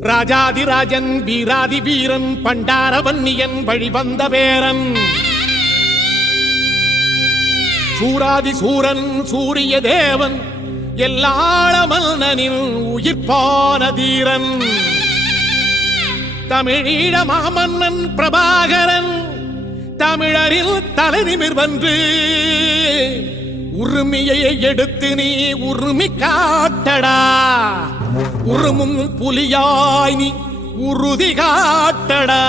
ராஜாதிராஜன் வீராதி வீரன் பண்டாரவன்னியன் வழிவந்த பேரன் சூராதி சூரன் சூரிய தேவன் எல்லாள மன்னனின் உயிர்ப்பான தீரன் தமிழீழ மாமன்னன் பிரபாகரன் தமிழரில் தலைநிமிர் வென்று உரிமையை எடுத்து நீ உரிமை காட்டடா உருமும் புலியாய் நீ உறுதி காட்டடா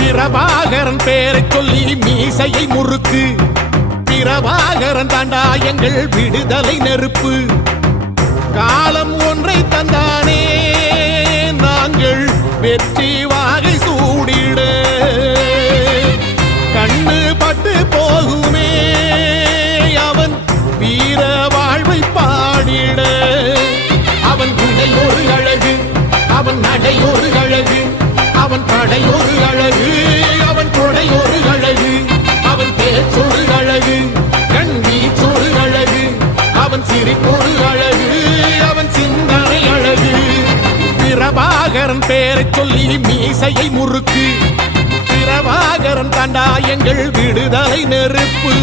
பிரபாகரன் பேரை சொல்லி மீசையை முறுக்கு பிரபாகரன் தாண்டா எங்கள் விடுதலை நெருப்பு காலம் ஒன்றை தந்தானே நாங்கள் வெற்றி வாகை சூடிட கண்ணு பட்டு போகுமே அவன் வீர வாழ்வை பாடிட அவன் குடை ஒரு அழகு அவன் நடை ஒரு அழகு அவன் படை ஒரு அழகு அவன் கொடை ஒரு அழகு அவன் பேச்சொரு அழகு கண் வீச்சொரு அழகு அவன் சிரிப்பொரு அழகு அவன் சிந்தனை அழகு பிரபாகரன் பேரை சொல்லி மீசையை முறுக்கு பிரபாகரன் தாண்டா எங்கள் விடுதலை நெருப்பு